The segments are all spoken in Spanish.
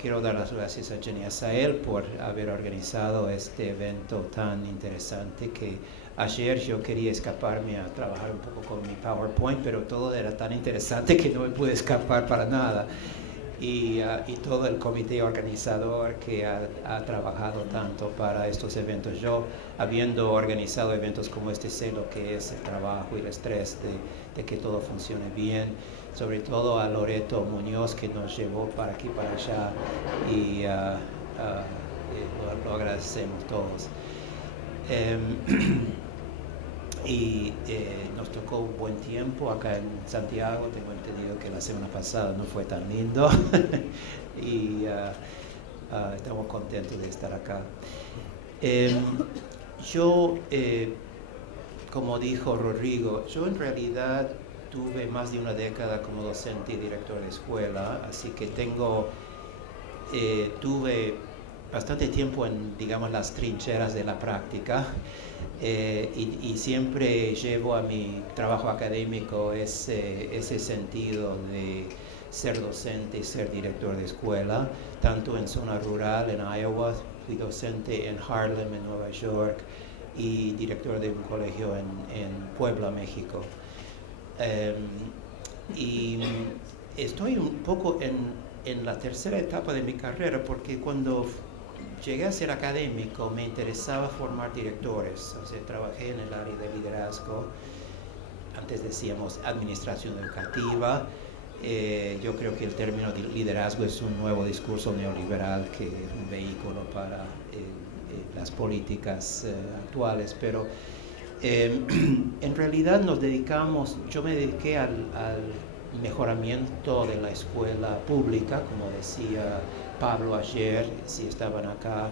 quiero dar las gracias a Jenny Asael por haber organizado este evento tan interesante que ayer yo quería escaparme a trabajar un poco con mi PowerPoint, pero todo era tan interesante que no me pude escapar para nada. Y todo el comité organizador que ha trabajado tanto para estos eventos. Yo, habiendo organizado eventos como este, sé lo que es el trabajo y el estrés de que todo funcione bien, sobre todo a Loreto Muñoz, que nos llevó para aquí, para allá, y lo agradecemos todos. Nos tocó un buen tiempo acá en Santiago. Tengo entendido que la semana pasada no fue tan lindo y estamos contentos de estar acá. Como dijo Rodrigo, yo en realidad tuve más de una década como docente y director de escuela, así que tuve bastante tiempo en, digamos, las trincheras de la práctica. Y siempre llevo a mi trabajo académico ese sentido de ser docente y ser director de escuela, tanto en zona rural, en Iowa, fui docente en Harlem, en Nueva York, y director de un colegio en Puebla, México. Y estoy un poco en la tercera etapa de mi carrera, porque cuando llegué a ser académico me interesaba formar directores. O sea, trabajé en el área de liderazgo, antes decíamos administración educativa. Yo creo que el término de liderazgo es un nuevo discurso neoliberal, que es un vehículo para las políticas actuales, pero en realidad yo me dediqué al mejoramiento de la escuela pública, como decía Pablo ayer, si estaban acá,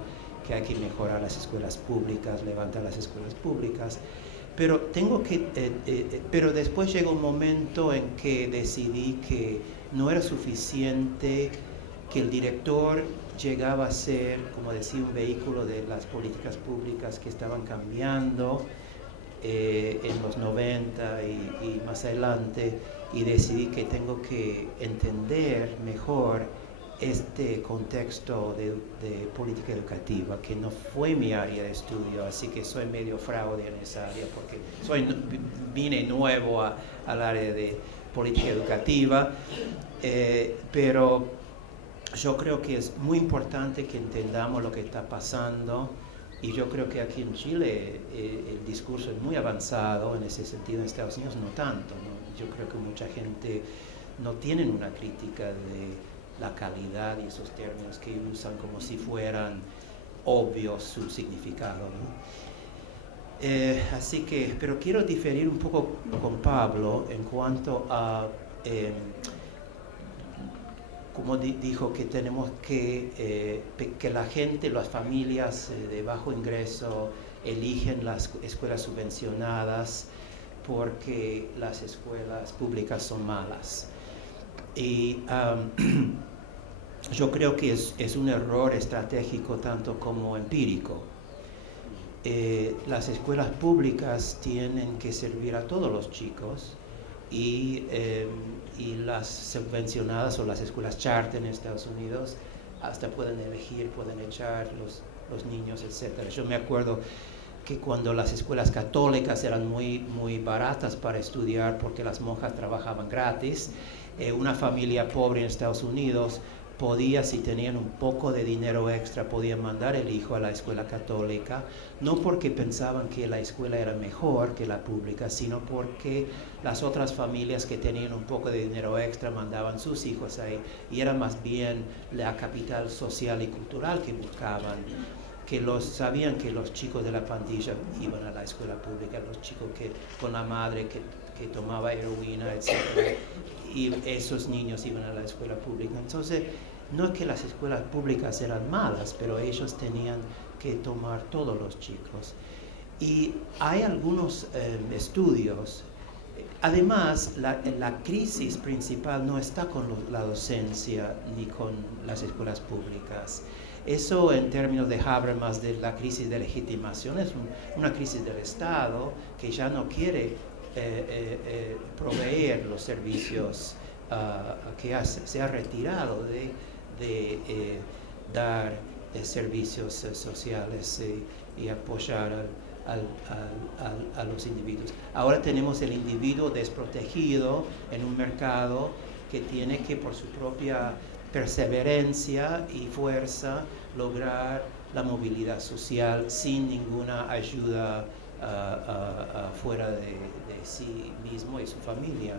que hay que mejorar las escuelas públicas, levantar las escuelas públicas. Pero pero después llegó un momento en que decidí que no era suficiente que el director llegaba a ser, como decía, un vehículo de las políticas públicas que estaban cambiando en los 90 y más adelante, y decidí que tengo que entender mejor este contexto de política educativa, que no fue mi área de estudio, así que soy medio fraude en esa área, porque vine nuevo al área de política educativa, pero yo creo que es muy importante que entendamos lo que está pasando, y yo creo que aquí en Chile el discurso es muy avanzado en ese sentido. En Estados Unidos no tanto, ¿no? Yo creo que mucha gente no tiene una crítica de la calidad y esos términos que usan como si fueran obvios su significado, ¿no? Así que, pero quiero diferir un poco con Pablo en cuanto a, como dijo, que tenemos que la gente, las familias de bajo ingreso eligen las escuelas subvencionadas porque las escuelas públicas son malas. Y yo creo que es un error estratégico tanto como empírico. Las escuelas públicas tienen que servir a todos los chicos, y las subvencionadas o las escuelas charter en Estados Unidos hasta pueden elegir, pueden echar los niños, etc. Yo me acuerdo que cuando las escuelas católicas eran muy baratas para estudiar porque las monjas trabajaban gratis, una familia pobre en Estados Unidos podía, si tenían un poco de dinero extra, podían mandar el hijo a la escuela católica, no porque pensaban que la escuela era mejor que la pública, sino porque las otras familias que tenían un poco de dinero extra mandaban sus hijos ahí, y era más bien la capital social y cultural que buscaban, que sabían que los chicos de la pandilla iban a la escuela pública, los chicos con la madre que tomaba heroína, etc. Y esos niños iban a la escuela pública. Entonces, no es que las escuelas públicas eran malas, pero ellos tenían que tomar todos los chicos. Y hay algunos estudios. Además, la crisis principal no está con la docencia ni con las escuelas públicas. Eso, en términos de Habermas, de la crisis de legitimación, es una crisis del Estado que ya no quiere proveer los servicios, que se ha retirado de dar servicios sociales y apoyar a los individuos. Ahora tenemos el individuo desprotegido en un mercado que tiene que, por su propia perseverancia y fuerza, lograr la movilidad social sin ninguna ayuda fuera de sí mismo y su familia.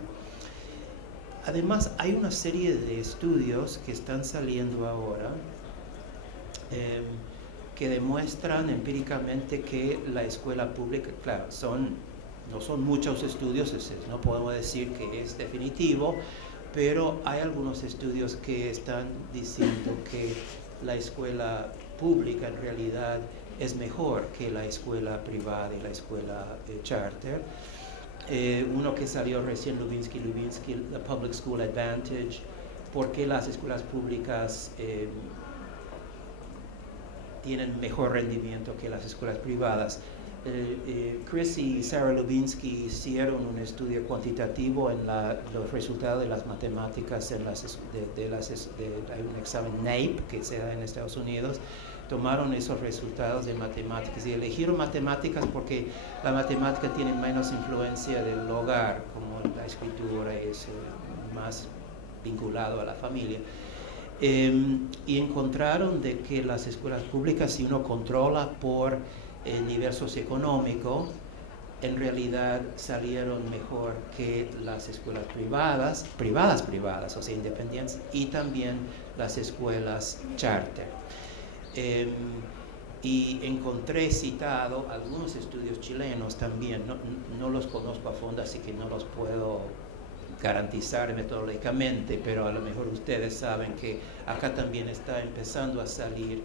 Además, hay una serie de estudios que están saliendo ahora que demuestran empíricamente que la escuela pública, claro, no son muchos estudios, no podemos decir que es definitivo, pero hay algunos estudios que están diciendo que la escuela pública en realidad es mejor que la escuela privada y la escuela charter. Uno que salió recién, Lubinsky, The Public School Advantage, por qué las escuelas públicas tienen mejor rendimiento que las escuelas privadas. Chris y Sarah Lubinsky hicieron un estudio cuantitativo en los resultados de las matemáticas hay un examen NAEP que se da en Estados Unidos. Tomaron esos resultados de matemáticas y eligieron matemáticas porque la matemática tiene menos influencia del hogar, como la escritura es más vinculado a la familia. Y encontraron de que las escuelas públicas, si uno controla por el nivel socioeconómico, en realidad salieron mejor que las escuelas privadas, o sea, independientes, y también las escuelas charter. Y encontré citado algunos estudios chilenos también, no los conozco a fondo, así que no los puedo garantizar metodológicamente, pero a lo mejor ustedes saben que acá también está empezando a salir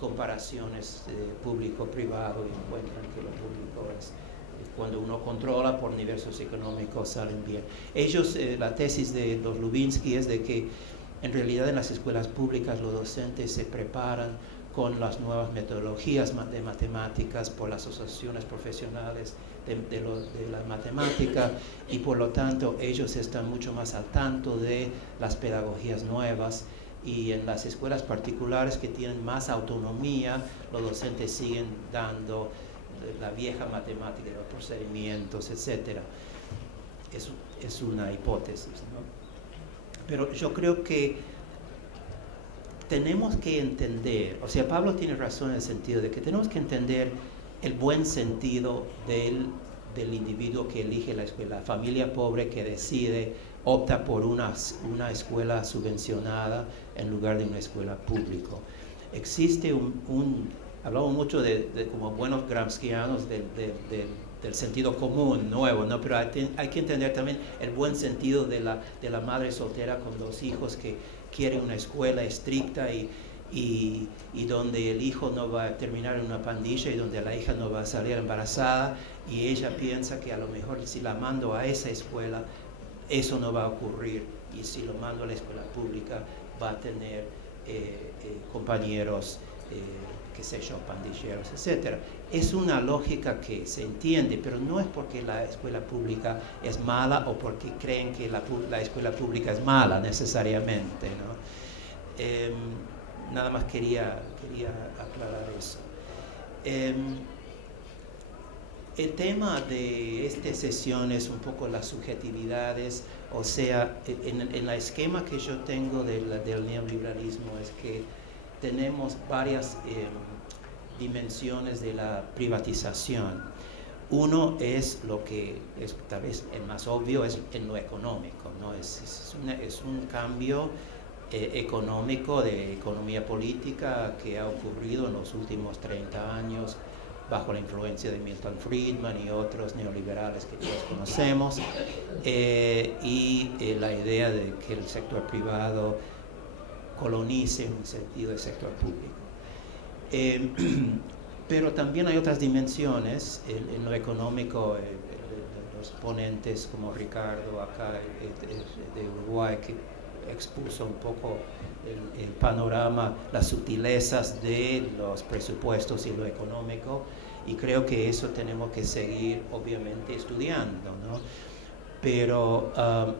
comparaciones público-privado y encuentran que lo público es, cuando uno controla por nivel socioeconómico, salen bien. La tesis de los Lubinsky es de que en realidad en las escuelas públicas los docentes se preparan con las nuevas metodologías de matemáticas por las asociaciones profesionales de la matemática, y por lo tanto ellos están mucho más al tanto de las pedagogías nuevas, y en las escuelas particulares que tienen más autonomía, los docentes siguen dando la vieja matemática, los procedimientos, etc. Es una hipótesis, ¿no? Pero yo creo que tenemos que entender, o sea, Pablo tiene razón en el sentido de que tenemos que entender el buen sentido del individuo que elige la escuela, la familia pobre que decide, opta por una escuela subvencionada en lugar de una escuela pública. Existe hablamos mucho como buenos gramscianos del sentido común nuevo, ¿no? Pero hay que entender también el buen sentido de la madre soltera con 2 hijos que quiere una escuela estricta y donde el hijo no va a terminar en una pandilla y donde la hija no va a salir embarazada, y ella piensa que a lo mejor si la mando a esa escuela eso no va a ocurrir, y si lo mando a la escuela pública va a tener compañeros qué sé yo, pandilleros, etc. Es una lógica que se entiende, pero no es porque la escuela pública es mala o porque creen que la escuela pública es mala necesariamente, ¿no? Nada más quería aclarar eso. El tema de esta sesión es un poco las subjetividades, o sea, en el esquema que yo tengo del neoliberalismo es que tenemos varias dimensiones de la privatización. Uno es lo que es tal vez el más obvio, es en lo económico, ¿no? Es un cambio económico de economía política que ha ocurrido en los últimos 30 años bajo la influencia de Milton Friedman y otros neoliberales que todos conocemos, y la idea de que el sector privado colonice en un sentido del sector público. Pero también hay otras dimensiones en lo económico. Los ponentes como Ricardo acá de Uruguay, que expuso un poco el panorama, las sutilezas de los presupuestos y lo económico, y creo que eso tenemos que seguir obviamente estudiando, ¿no? Pero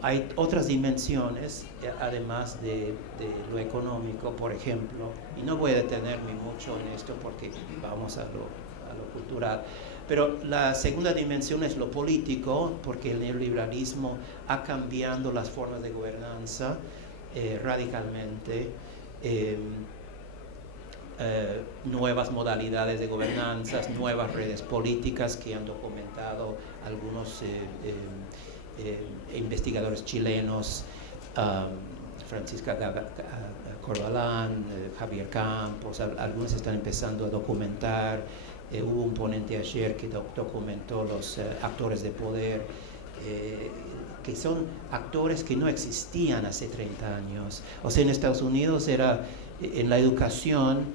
hay otras dimensiones, además de lo económico, por ejemplo, y no voy a detenerme mucho en esto porque vamos a lo cultural, pero la segunda dimensión es lo político, porque el neoliberalismo ha cambiado las formas de gobernanza radicalmente. Nuevas modalidades de gobernanzas, nuevas redes políticas que han documentado algunos investigadores chilenos, Francisca Corbalán, Javier Campos, algunos están empezando a documentar. Hubo un ponente ayer que documentó los actores de poder, que son actores que no existían hace 30 años. O sea, en Estados Unidos era en la educación,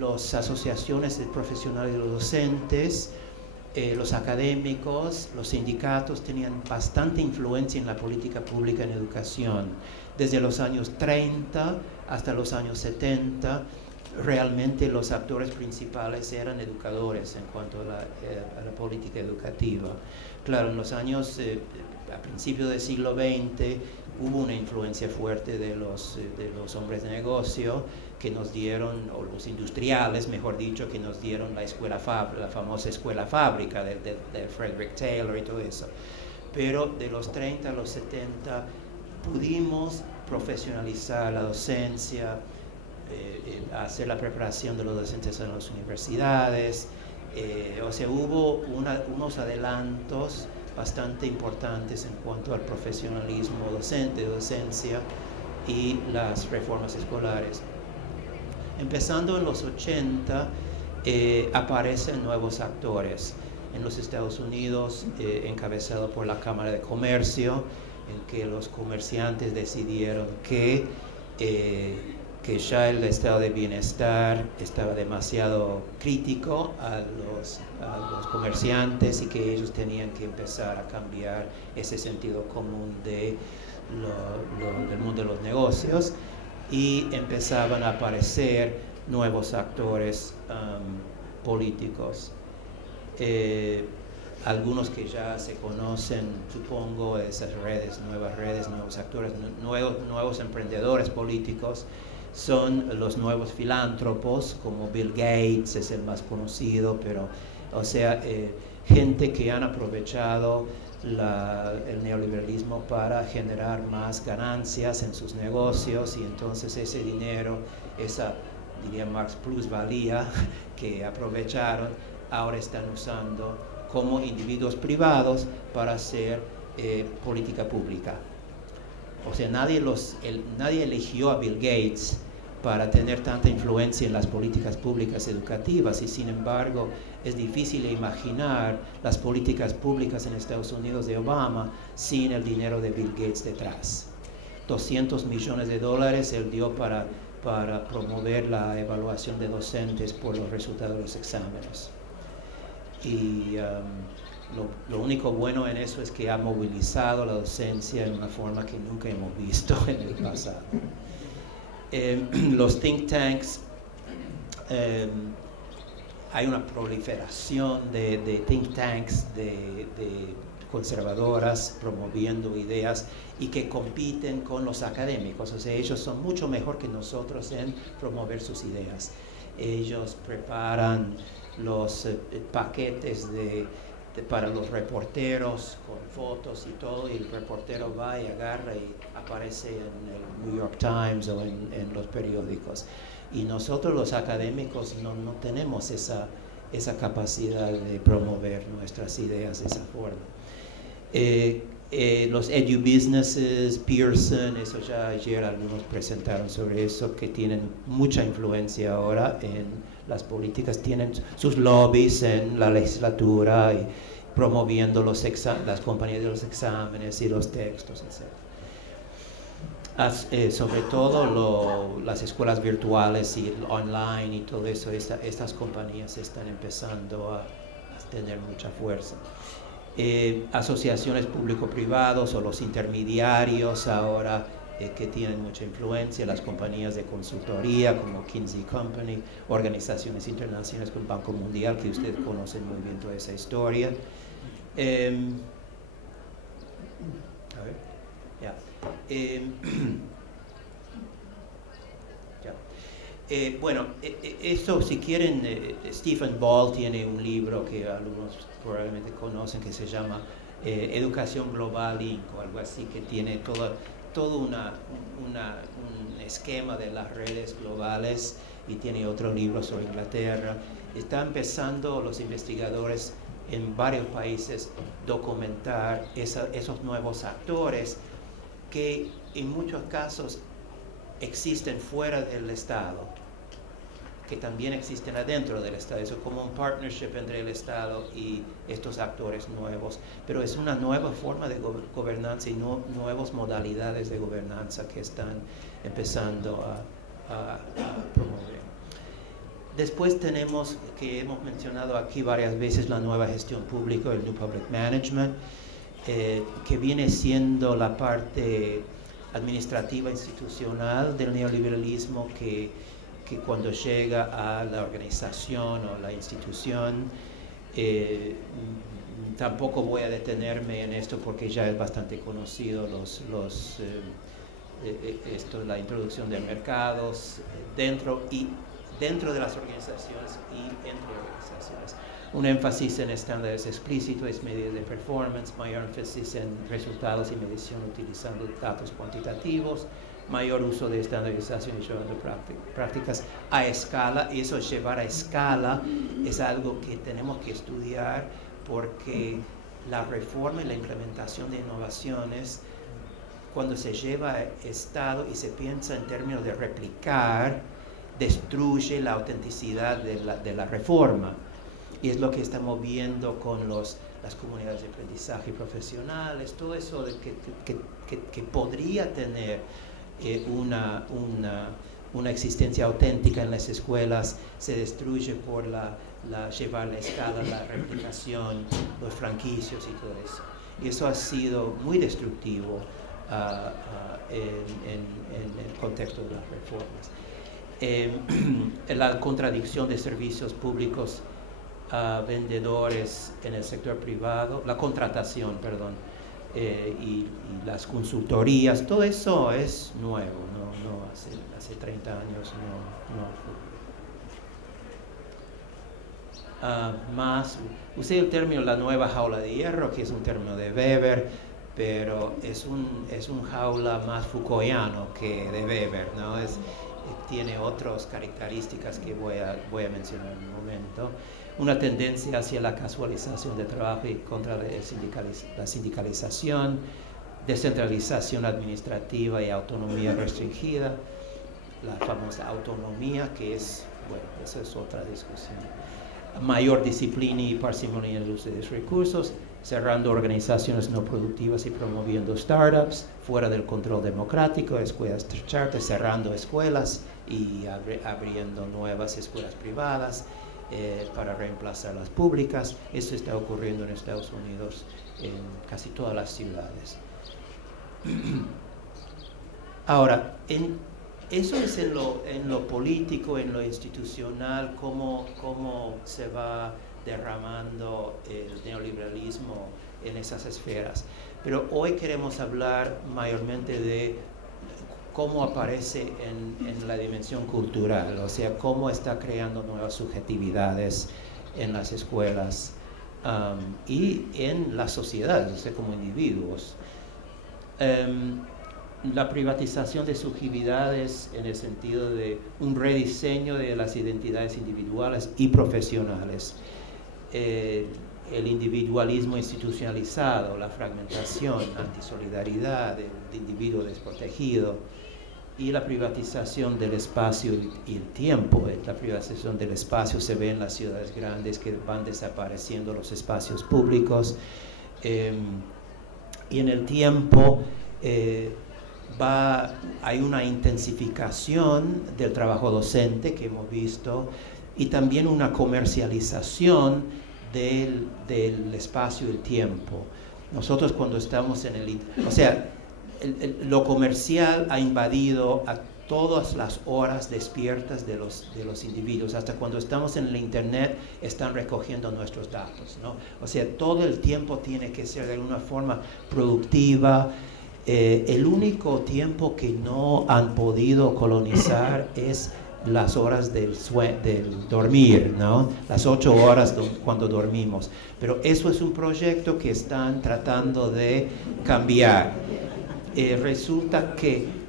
las asociaciones de profesionales y los docentes, los académicos, los sindicatos tenían bastante influencia en la política pública en educación. Desde los años 30 hasta los años 70, realmente los actores principales eran educadores en cuanto a la política educativa. Claro, en los años, a principios del siglo XX, hubo una influencia fuerte de los hombres de negocio que nos dieron, o los industriales, mejor dicho, que nos dieron la famosa escuela fábrica de Frederick Taylor y todo eso. Pero de los 30 a los 70 pudimos profesionalizar la docencia, hacer la preparación de los docentes en las universidades, o sea, hubo unos adelantos bastante importantes en cuanto al profesionalismo docente, docencia y las reformas escolares. Empezando en los 80, aparecen nuevos actores. En los Estados Unidos, encabezado por la Cámara de Comercio, en que los comerciantes decidieron que ya el estado de bienestar estaba demasiado crítico a los comerciantes y que ellos tenían que empezar a cambiar ese sentido común del mundo de los negocios, y empezaban a aparecer nuevos actores políticos. Algunos que ya se conocen, supongo, esas nuevos actores, nuevos emprendedores políticos, son los nuevos filántropos, como Bill Gates es el más conocido, pero, o sea, gente que han aprovechado el neoliberalismo para generar más ganancias en sus negocios, y entonces ese dinero, esa, diría Marx, plusvalía que aprovecharon, ahora están usando como individuos privados para hacer política pública. O sea, nadie eligió a Bill Gates para tener tanta influencia en las políticas públicas educativas, y sin embargo es difícil imaginar las políticas públicas en Estados Unidos de Obama sin el dinero de Bill Gates detrás. 200 millones de dólares él dio para promover la evaluación de docentes por los resultados de los exámenes. Y lo único bueno en eso es que ha movilizado la docencia en una forma que nunca hemos visto en el pasado. Los think tanks, hay una proliferación de think tanks de conservadoras promoviendo ideas y que compiten con los académicos. O sea, ellos son mucho mejor que nosotros en promover sus ideas. Ellos preparan los paquetes para los reporteros con fotos y todo, y el reportero va y agarra y aparece en el New York Times o en los periódicos. Y nosotros los académicos no tenemos esa capacidad de promover nuestras ideas de esa forma. Los edu-businesses, Pearson, eso ya ayer algunos presentaron sobre eso, que tienen mucha influencia ahora en las políticas, tienen sus lobbies en la legislatura y promoviendo las compañías de los exámenes y los textos, etc. Sobre todo las escuelas virtuales y online y todo eso, estas compañías están empezando a tener mucha fuerza. Asociaciones público-privados o los intermediarios ahora que tienen mucha influencia, las compañías de consultoría como Kinsey Company, organizaciones internacionales como el Banco Mundial, que ustedes conocen muy bien toda esa historia. A ver, ya. Ya. Bueno, esto, si quieren, Stephen Ball tiene un libro que algunos probablemente conocen que se llama Educación Global Inc. o algo así, que tiene todo un esquema de las redes globales, y tiene otro libro sobre Inglaterra. Están empezando los investigadores en varios países documentar esos nuevos actores que en muchos casos existen fuera del Estado, que también existen adentro del Estado. Eso es como un partnership entre el Estado y estos actores nuevos. Pero es una nueva forma de gobernanza y nuevas modalidades de gobernanza que están empezando a promover. Después tenemos, que hemos mencionado aquí varias veces, la nueva gestión pública, el New Public Management, que viene siendo la parte administrativa institucional del neoliberalismo que cuando llega a la organización o la institución, tampoco voy a detenerme en esto porque ya es bastante conocido la introducción de mercados dentro de las organizaciones y entre organizaciones. Un énfasis en estándares explícitos, medidas de performance, mayor énfasis en resultados y medición utilizando datos cuantitativos, mayor uso de estandarización y llevando prácticas a escala. Y eso, llevar a escala, es algo que tenemos que estudiar, porque la reforma y la implementación de innovaciones, cuando se lleva a Estado y se piensa en términos de replicar, destruye la autenticidad de la reforma. Y es lo que estamos viendo con las comunidades de aprendizaje profesionales, todo eso de que podría tener una existencia auténtica en las escuelas, se destruye por llevar la escala, la replicación, los franquicios y todo eso. Y eso ha sido muy destructivo en el contexto de las reformas. La contradicción de servicios públicos a vendedores en el sector privado, la contratación, perdón, y las consultorías, todo eso es nuevo, no hace 30 años más. Usé el término la nueva jaula de hierro, que es un término de Weber, pero es un jaula más Foucaultiano que de Weber, ¿no? Tiene otras características que voy a mencionar en un momento. Una tendencia hacia la casualización de trabajo y contra la sindicalización, descentralización administrativa y autonomía restringida, la famosa autonomía, que es, bueno, eso es otra discusión. Mayor disciplina y parsimonia en el uso de los recursos, cerrando organizaciones no productivas y promoviendo startups, fuera del control democrático, escuelas charter, cerrando escuelas y abriendo nuevas escuelas privadas para reemplazar las públicas. Esto está ocurriendo en Estados Unidos en casi todas las ciudades. Ahora, eso es en lo político, en lo institucional, cómo se va derramando el neoliberalismo en esas esferas. Pero hoy queremos hablar mayormente de cómo aparece en la dimensión cultural, o sea, cómo está creando nuevas subjetividades en las escuelas y en la sociedad, o sea, como individuos. La privatización de subjetividades en el sentido de un rediseño de las identidades individuales y profesionales, el individualismo institucionalizado, la fragmentación, antisolidaridad, el individuo desprotegido, y la privatización del espacio y el tiempo. La privatización del espacio se ve en las ciudades grandes, que van desapareciendo los espacios públicos, y en el tiempo hay una intensificación del trabajo docente que hemos visto, y también una comercialización del espacio y el tiempo. Nosotros, cuando estamos lo comercial ha invadido a todas las horas despiertas de los individuos. Hasta cuando estamos en el internet están recogiendo nuestros datos, ¿no? O sea, todo el tiempo tiene que ser de alguna forma productiva. El único tiempo que no han podido colonizar es las horas del dormir, ¿no? Las 8 horas cuando dormimos. Pero eso es un proyecto que están tratando de cambiar. Resulta que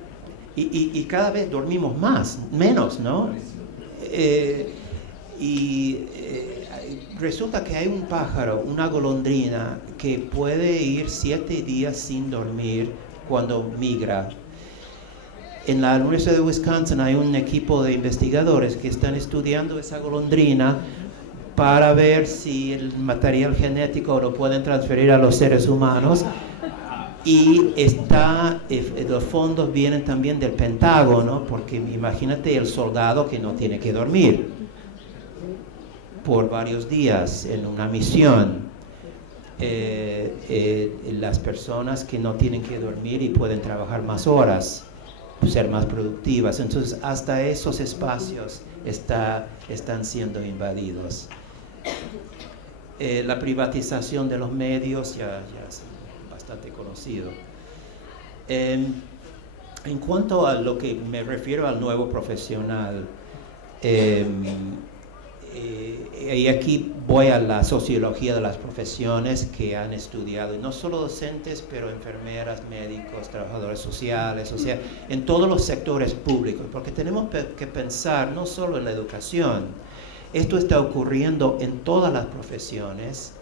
y cada vez dormimos menos, ¿no? Resulta que hay un pájaro, una golondrina, que puede ir 7 días sin dormir cuando migra. En la Universidad de Wisconsin hay un equipo de investigadores que están estudiando esa golondrina para ver si el material genético lo pueden transferir a los seres humanos. Y los fondos vienen también del Pentágono, porque imagínate el soldado que no tiene que dormir por varios días en una misión. Las personas que no tienen que dormir y pueden trabajar más horas, ser más productivas. Entonces, hasta esos espacios están siendo invadidos. La privatización de los medios ya es bastante conocido. En cuanto a lo que me refiero al nuevo profesional, y aquí voy a la sociología de las profesiones que han estudiado, y no solo docentes, pero enfermeras, médicos, trabajadores sociales, o sea, en todos los sectores públicos, porque tenemos que pensar no solo en la educación. Esto está ocurriendo en todas las profesiones.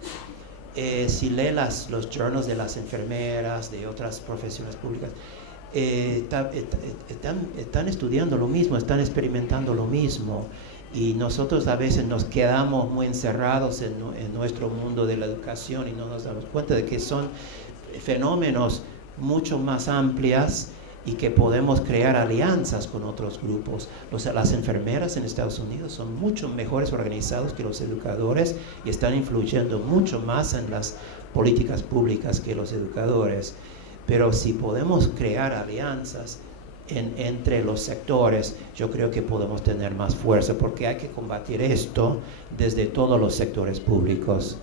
Si lee los journals de las enfermeras, de otras profesiones públicas, están estudiando lo mismo, están experimentando lo mismo, y nosotros a veces nos quedamos muy encerrados en nuestro mundo de la educación y no nos damos cuenta de que son fenómenos mucho más amplios y que podemos crear alianzas con otros grupos. Las enfermeras en Estados Unidos son mucho mejores organizados que los educadores y están influyendo mucho más en las políticas públicas que los educadores. Pero si podemos crear alianzas entre los sectores, yo creo que podemos tener más fuerza, porque hay que combatir esto desde todos los sectores públicos.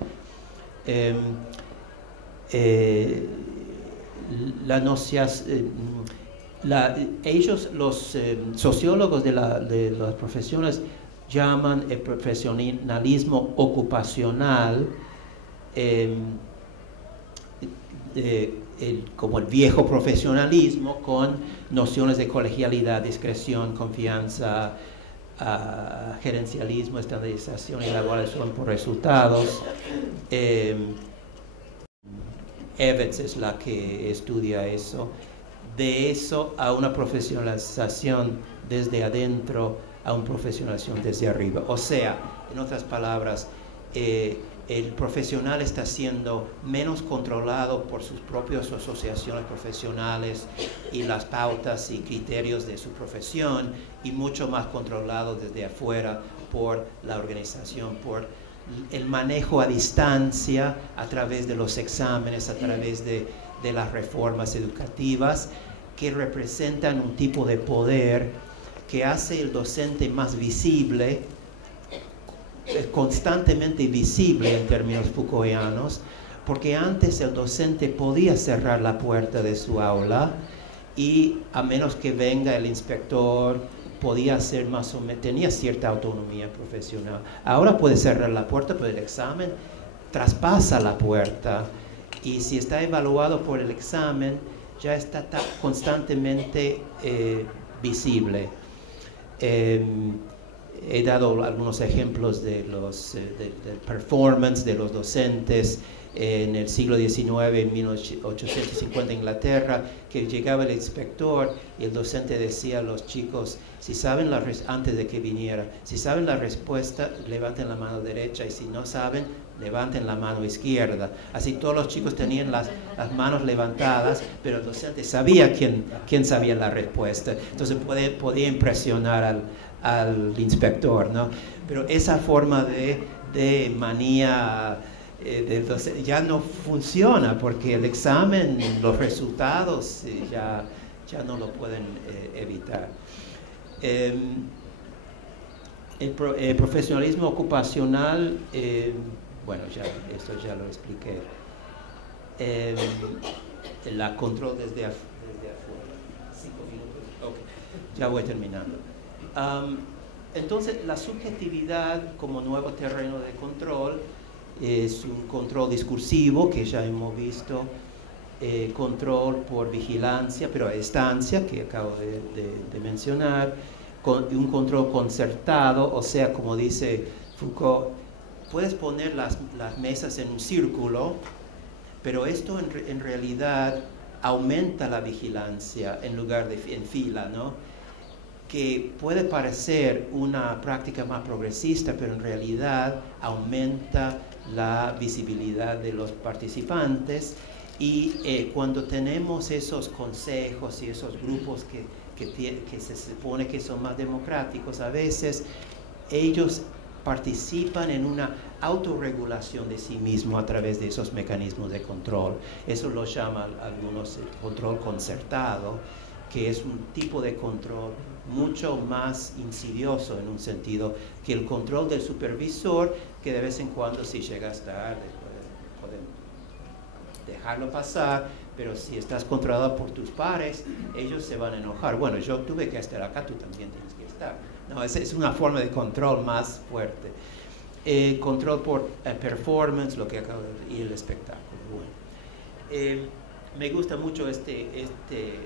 Los sociólogos de las profesiones llaman el profesionalismo ocupacional como el viejo profesionalismo, con nociones de colegialidad, discreción, confianza, gerencialismo, estandarización y evaluación por resultados. Evetts es la que estudia eso. De eso a una profesionalización desde adentro a una profesionalización desde arriba. O sea, en otras palabras, el profesional está siendo menos controlado por sus propias asociaciones profesionales y las pautas y criterios de su profesión, y mucho más controlado desde afuera por la organización, por el manejo a distancia, a través de los exámenes, a través de las reformas educativas, que representan un tipo de poder que hace el docente más visible, constantemente visible en términos Foucaultianos, porque antes el docente podía cerrar la puerta de su aula y, a menos que venga el inspector, podía hacer más o menos, tenía cierta autonomía profesional. Ahora puede cerrar la puerta, pero el examen traspasa la puerta, y si está evaluado por el examen ya está constantemente visible. He dado algunos ejemplos de del performance de los docentes en el siglo XIX, en 1850 en Inglaterra, que llegaba el inspector y el docente decía a los chicos, si saben antes de que viniera, si saben la respuesta, levanten la mano derecha, y si no saben, levanten la mano izquierda. Así todos los chicos tenían las manos levantadas, pero el docente sabía quién sabía la respuesta, entonces podía impresionar al inspector, ¿no? Pero esa forma de manía ya no funciona, porque el examen, los resultados ya no lo pueden evitar. El profesionalismo ocupacional, bueno, esto ya lo expliqué. La control desde afuera. 5 minutos. Okay. Ya voy terminando. Entonces, la subjetividad como nuevo terreno de control es un control discursivo que ya hemos visto, control por vigilancia, pero a estancia, que acabo de mencionar, un control concertado, o sea, como dice Foucault, puedes poner las mesas en un círculo, pero esto en realidad aumenta la vigilancia en lugar de en fila, ¿no? Que puede parecer una práctica más progresista, pero en realidad aumenta la visibilidad de los participantes. Y cuando tenemos esos consejos y esos grupos que se supone que son más democráticos, a veces ellos participan en una autorregulación de sí mismos a través de esos mecanismos de control. Eso lo llaman algunos el control concertado, que es un tipo de control mucho más insidioso en un sentido que el control del supervisor, que de vez en cuando si llegas tarde pueden dejarlo pasar, pero si estás controlado por tus pares, ellos se van a enojar. Bueno, yo tuve que estar acá, tú también tienes que estar. No, es una forma de control más fuerte. Control por performance, lo que acabo de decir, y el espectáculo. Bueno. Me gusta mucho este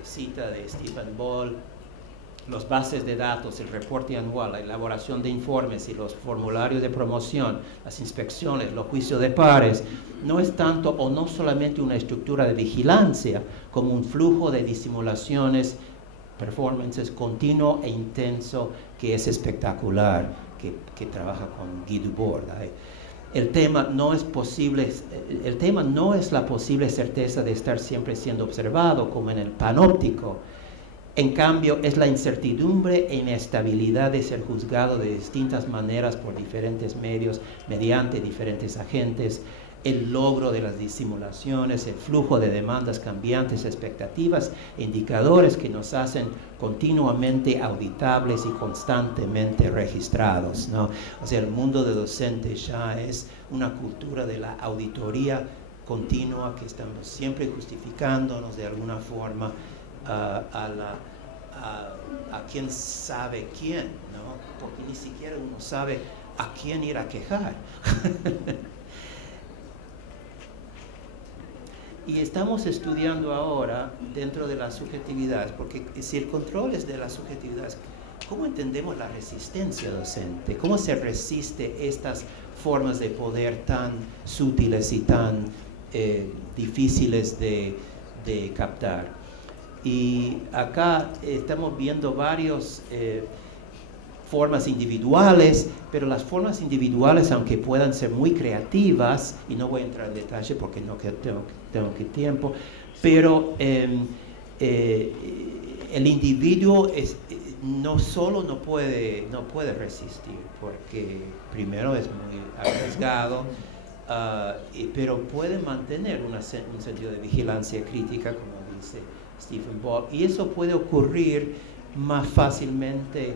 cita de Stephen Ball. Los bases de datos, el reporte anual, la elaboración de informes y los formularios de promoción, las inspecciones, los juicios de pares, no es tanto o no solamente una estructura de vigilancia, como un flujo de disimulaciones, performances continuo e intenso que es espectacular, que trabaja con Guy Debord. El tema no es la posible certeza de estar siempre siendo observado, como en el panóptico. En cambio, es la incertidumbre e inestabilidad de ser juzgado de distintas maneras por diferentes medios, mediante diferentes agentes, el logro de las disimulaciones, el flujo de demandas cambiantes, expectativas e indicadores que nos hacen continuamente auditables y constantemente registrados, ¿no? O sea, el mundo de docentes ya es una cultura de la auditoría continua, que estamos siempre justificándonos de alguna forma a quién sabe quién, ¿no? Porque ni siquiera uno sabe a quién ir a quejar. Y estamos estudiando ahora dentro de las subjetividades, porque si el control es de las subjetividades, ¿cómo entendemos la resistencia docente? ¿Cómo se resiste estas formas de poder tan sutiles y tan difíciles de captar? Y acá estamos viendo varias formas individuales, pero las formas individuales, aunque puedan ser muy creativas, y no voy a entrar en detalle porque no tengo tiempo, pero el individuo no solo no puede resistir, porque primero es muy arriesgado, pero puede mantener un sentido de vigilancia crítica, como dice Stephen Ball, y eso puede ocurrir más fácilmente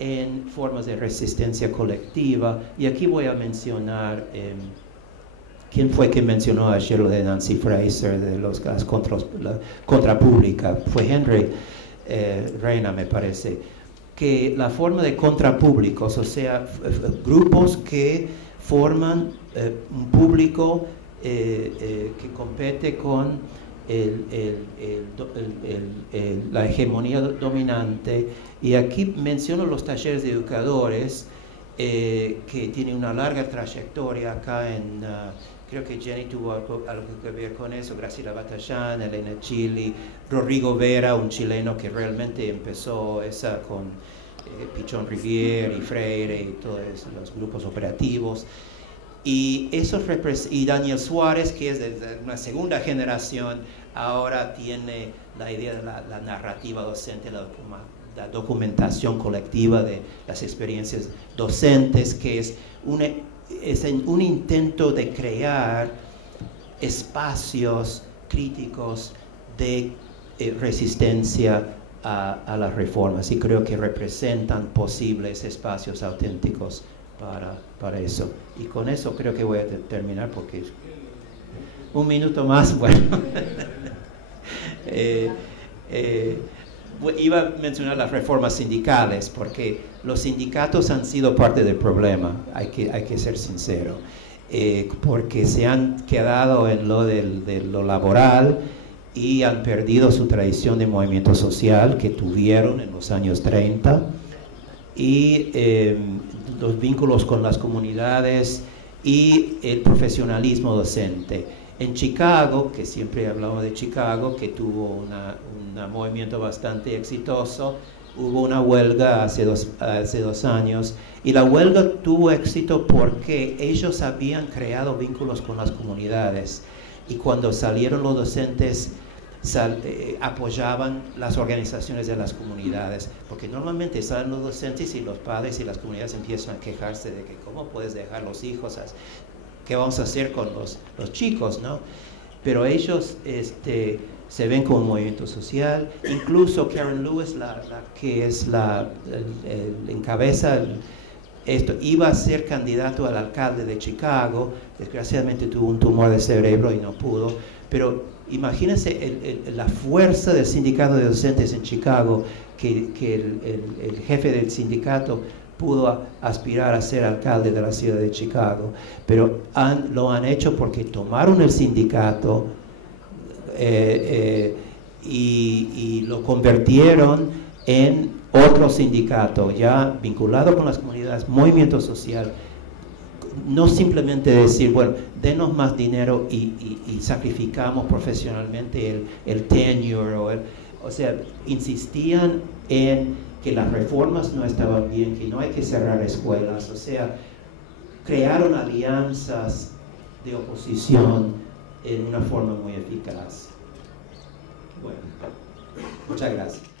en formas de resistencia colectiva. Y aquí voy a mencionar quién fue que mencionó ayer lo de Nancy Fraser, de la contrapública. Fue Henry Reina, me parece, que la forma de contrapúblicos, o sea, grupos que forman un público que compete con la hegemonía dominante. Y aquí menciono los talleres de educadores que tienen una larga trayectoria acá creo que Jenny tuvo algo que ver con eso, Graciela Batallán, Elena Chili, Rodrigo Vera, un chileno que realmente empezó esa con Pichón Rivière y Freire y todos los grupos operativos. Y Daniel Suárez, que es de una segunda generación, ahora tiene la idea de la narrativa docente, la documentación colectiva de las experiencias docentes, que es un intento de crear espacios críticos de resistencia a las reformas, y creo que representan posibles espacios auténticos para eso. Y con eso creo que voy a terminar, porque un minuto más, bueno. Iba a mencionar las reformas sindicales, porque los sindicatos han sido parte del problema, hay que ser sincero, porque se han quedado en de lo laboral y han perdido su tradición de movimiento social que tuvieron en los años 30, y los vínculos con las comunidades y el profesionalismo docente. En Chicago, que siempre hablamos de Chicago, que tuvo un movimiento bastante exitoso, hubo una huelga hace dos años, y la huelga tuvo éxito porque ellos habían creado vínculos con las comunidades, y cuando salieron los docentes apoyaban las organizaciones de las comunidades, porque normalmente salen los docentes y los padres y las comunidades empiezan a quejarse de que cómo puedes dejar los hijos, qué vamos a hacer con los chicos, ¿no? Pero ellos se ven como un movimiento social. Incluso Karen Lewis, que es encabeza esto, iba a ser candidato al alcalde de Chicago. Desgraciadamente tuvo un tumor de cerebro y no pudo, pero imagínense la fuerza del sindicato de docentes en Chicago, que el jefe del sindicato pudo aspirar a ser alcalde de la ciudad de Chicago, pero lo han hecho porque tomaron el sindicato y lo convirtieron en otro sindicato, ya vinculado con las comunidades, movimiento social. No simplemente decir, bueno, denos más dinero y sacrificamos profesionalmente el tenure, o sea, insistían en que las reformas no estaban bien, que no hay que cerrar escuelas, o sea, crearon alianzas de oposición en una forma muy eficaz. Bueno, muchas gracias.